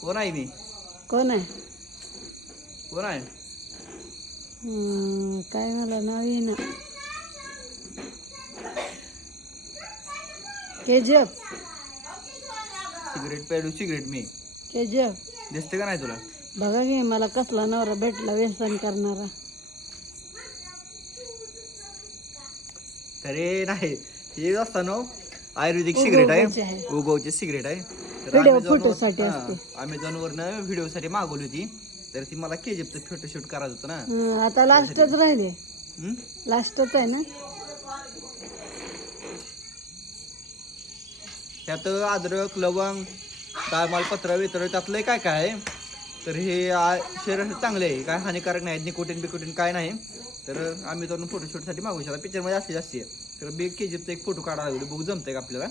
कोण आहे मी? कोण आहे? कोण आहे? काय मला नाव येईना. KGF. सिगरेट पेडू सिगरेट मी KGF. दिसते का नाही तुला? बघा की मला कसला नवरा भेटला व्यसन करणारा. तरी नाही हे असताना आयुर्वेदिक सिगरेट आहे, उगवची आहे. उगवची सिगरेट आहे. तर व्हिडिओ Amazon वर- फोटोसाठी हा, असते. Amazon व्हिडिओसाठी मागवली होती. तर ती मला केजीएफचं फोटोशूट करायचं होतं ना. आता लास्टच राहिले. हम्म? लास्टच आहे ना. त्यात अद्रक, लवंग, ताडमालपत्र वितर त्यातलं काय काय आहे. तर हे शरीरासाठी चांगले आहे, काय हानिकारक नाही, निकोटीन बिकोटीन काय नाही. तर आम्ही तो फोटोशूटसाठी मागू शकता. पिक्चरमध्ये असते जास्ती आहे. तर बी केजीएफचा एक फोटो काढायला लागलो, बघू जमतंय का आपल्याला.